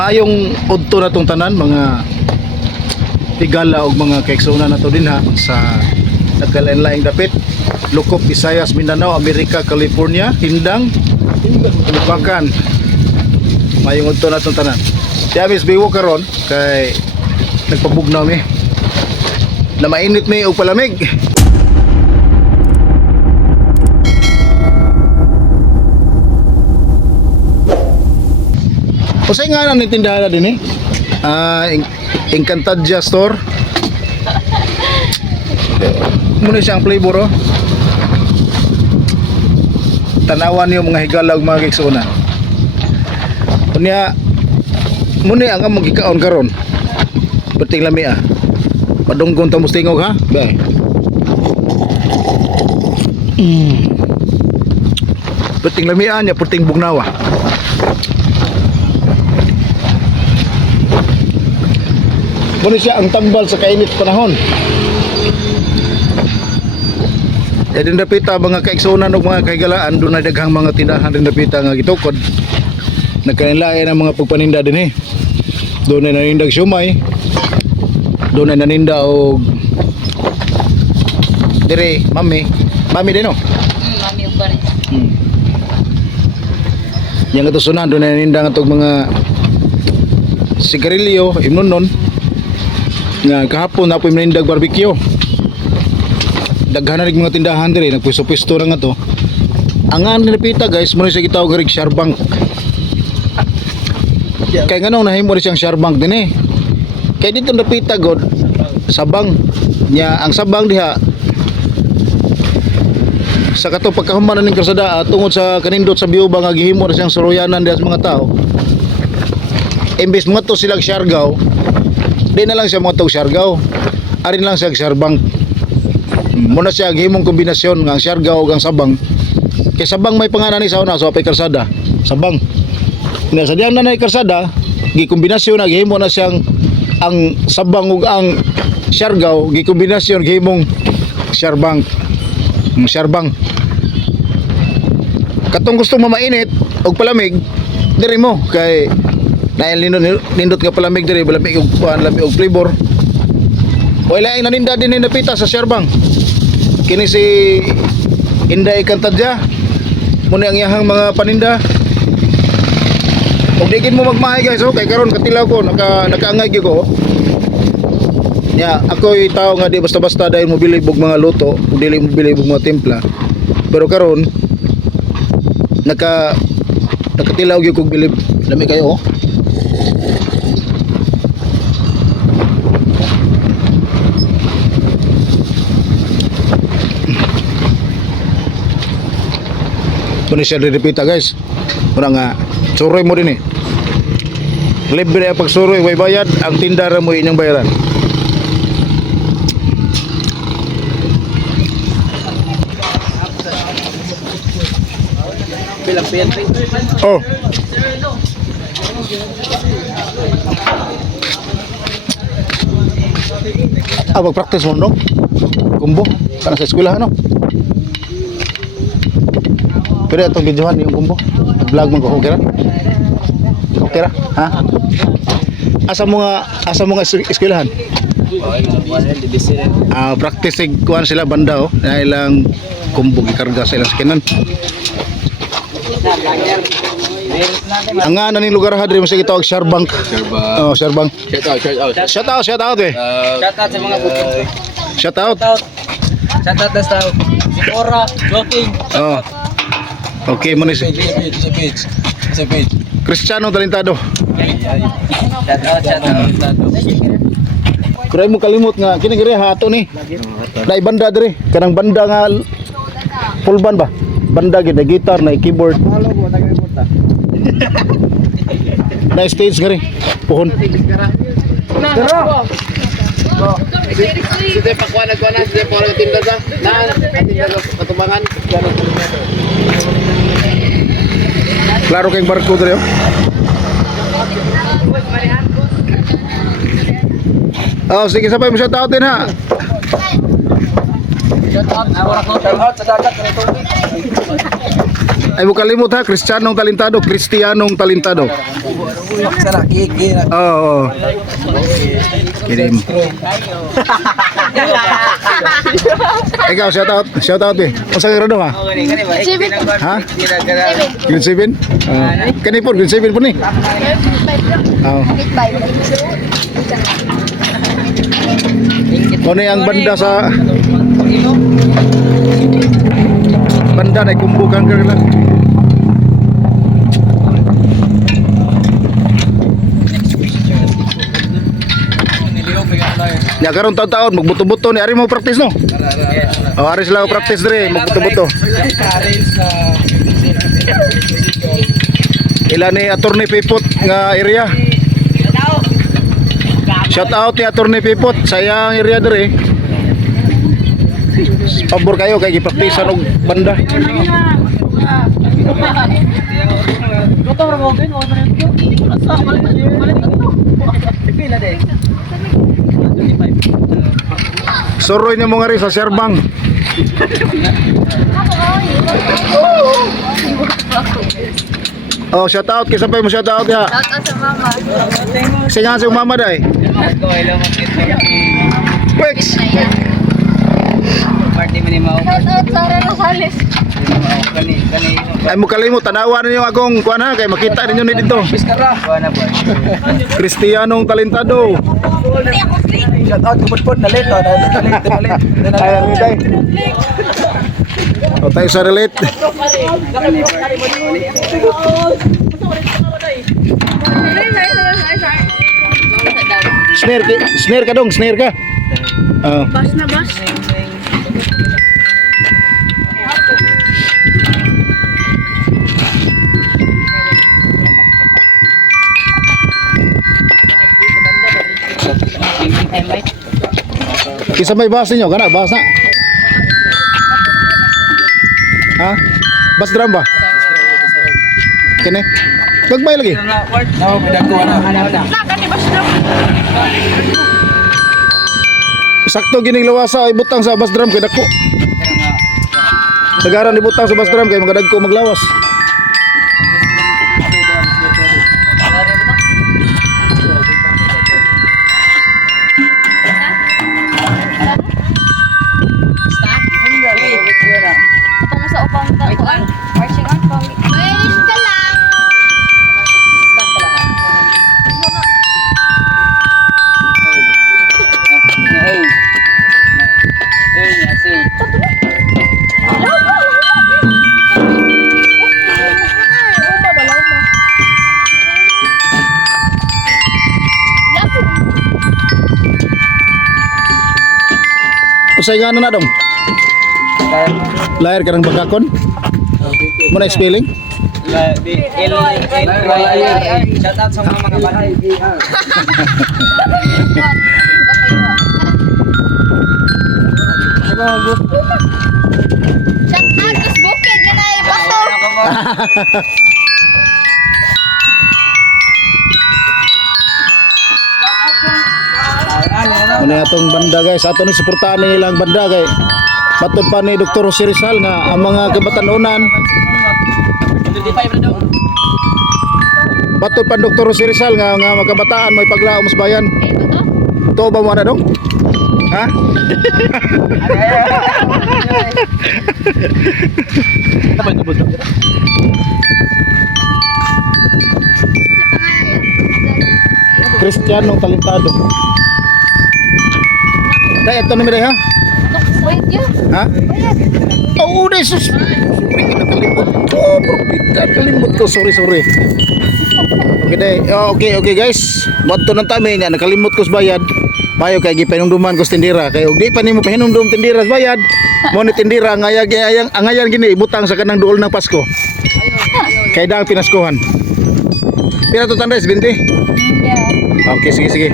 Maayong udto na tong tanan mga higala og mga kaiksuna na to din ha sa nagkalain-laing dapit. Lukop, Visayas, Mindanao, Amerika, California, Hindang, Lupakan. Maayong udto na tong tanan. Siya mis biwo karon kay nagpabugnaw mi. Na mainit mi og palamig. Usay nga nang tindahan na din Encantadia store. Muna siyang flavor oh. Tanawan yung mga higala ug mga kiksuna. Kunya muna ang magikaon karon. Perting lami ah. Padunggon ta mustingog ha. Bay. Perting lami nya perting bugnawa. Muna siya ang tambal sa kainit panahon. E din dapita mga kaiksunan ug mga kaigalaan doon na daghang mga tindahan din dapita nga gitukod. Nagkanilain ang mga pagpaninda din Doon na nanindag siumay. Doon na naninda og dire mami. Mami din no? Mami og baris. Yang katusunan doon na naninda nga mga sigarilyo, imnonon. Nga kahapon na po yung nanindag barbecue. Daghan na rin mga tindahan diri, nagpwisto-pwisto na nga to. Ang nga nilapita guys, muna siya kitawag rin Sharbank. Kaya nga nung nahimo rin siyang Sharbank din Kaya dito napita god, sabang. Nya, ang sabang diha, sa kato pagkahuman na ng karsada, tungod sa kanindot sa biuba nga gihimo na siyang suruyanan diha sa mga tao. Imbes mga to silang Siargao, di na lang siya mga tog Siargao, arin lang siya Sharbank. Muna siya gihimong kombinasyon ng Siargao ug ang sabang. Kay sabang may pangalan ni sa una so apay karsada. Sabang. Nga sa diyang nanay karsada, gikombinasyon na gihimo na siyang ang sabang ug ang Siargao gikombinasyon gihimong Sharbank. Sharbank. Katong gusto mo mainit og palamig, diri mo kay nail nindot nga palamig diri, palamig og lamig og flavor. Wala ay naninda din ni napita sa Sharbank. Kini si Inday Encantadia. Muna ang iyahang mga paninda. Ug digin mo magmahay guys kay karon katilaw ko nakaangay gyud ko. Nya ako'y tao nga di basta-basta dahil mobili og mga luto, ug dili mobili og mga timpla. Pero karon nakatilaw gyud kog bilib. Lami kayo Muna siya rirepita guys. Muna nga suroy mo din libre ang pagsuroy, way bayad. Ang tindara mo inyong bayaran. Oh, mag-practice mo no? Kumbo kana sa eskwelahan no? Pero itong videohan yung kumbo. Vlog mo ko okay ra? Okay ra? Ha? Asa mo nga eskwelahan? Practice kuan sila banda na ilang kumbo gikarga sa ilang skinan. Ang nga ning lugar ha diri mo sa gitawag Sharbank. Oh, Sharbank. Shout out Shout out sa mga bukong. Shout out. Shout out sa tao. Si Cora, joking. Oh. Okay, muna si page. Cristiano Talentado. Shout out. Pero mo kalimot nga kini giri hato ni. Dai banda diri, kanang banda nga full band ba? Banda gid, na guitar, na keyboard. Na stage giri. Puhon. Sige pakwa na sige para tinda sa. Tinda patubangan. Klaro kayong barko diri Oh, sige sabay mo shout out din ha. Shout out sa dagat. Ay mo kalimot ha, Kristiyanong talentado, Kristiyanong talentado. Sana kiki. Oo. Kirim. Ikaw, shout out eh. Ang sa grado ha? Ha? Grade 7? Kani po, grade 7 po ni. Oo. Ano ang banda sa banda na kumbukan ka lang. Ya karon taon-taon magbuto-buto ni ari mo practice no. Oh, ari sila practice dire magbuto-buto. Ila ni attorney Pipot nga area. Shout out ni attorney Pipot sayang area dire. Pabor kayo kay gipraktisan og banda. Suroy niya mo nga rin sa Serbang. Oh, shout out kisa pa mo shout out ya. Shout out sa mama. Kasi nga sa mama day. Wex. Party minimum. Shout out sa Rosales. Ay mo kalimot tanawan ninyo akong kuan ha kay makita ninyo ni dito. Biskara. Kuha na boy. Kristiyanong talentado. Shout out kupon nalit. O tayo sa relate. Snare ka dong, snare ka. Bas na bas. Kisa may bahas ninyo, kana bahas na. Ha? Bass drum ba? Kene? Gagbay lagi. No, pinagko na. Sakto gining lawasa ay butang sa bass drum kay dako. Sagaran ibutang sa bass drum kay magadagko maglawas. Ito mo sa upang takuan. Marching on. Mayroon ka lang. Usay nga na dong. Lahir ka ng bagakon? Muna spelling? Shout out sa mga bahay. Shout out sa bukid. Yan ay bato. Ano atong banda guys, ato ni suportahan ni ilang banda kay matod pa ni Dr. Jose Rizal nga ang mga kabatanunan. Matod pa Dr. Jose Rizal nga mga kabataan may paglaom sa bayan. Eh, bato? Totoo ba mo na dong? Ha? Kristiyanong talentado. Dahil ito namin ha? Wait yun. Ha? Oo, dahil sus. Sorry, kinakalimot ko. Propita, kalimot ko. Sorry. Okay, dahil. Okay guys. Bato ng tamin niya. Nakalimot ko sa bayad. Mayo kay gipanungduman ko sa tindira. Kaya di pa ni mo pahinumdum tindira sa bayad. Mo ni tindira ang ngayan gini. Ibutang sa kanang duol ng Pasko. Kaya dang pinaskuhan. Pila to tandes, 20? Yeah. Okay, sige.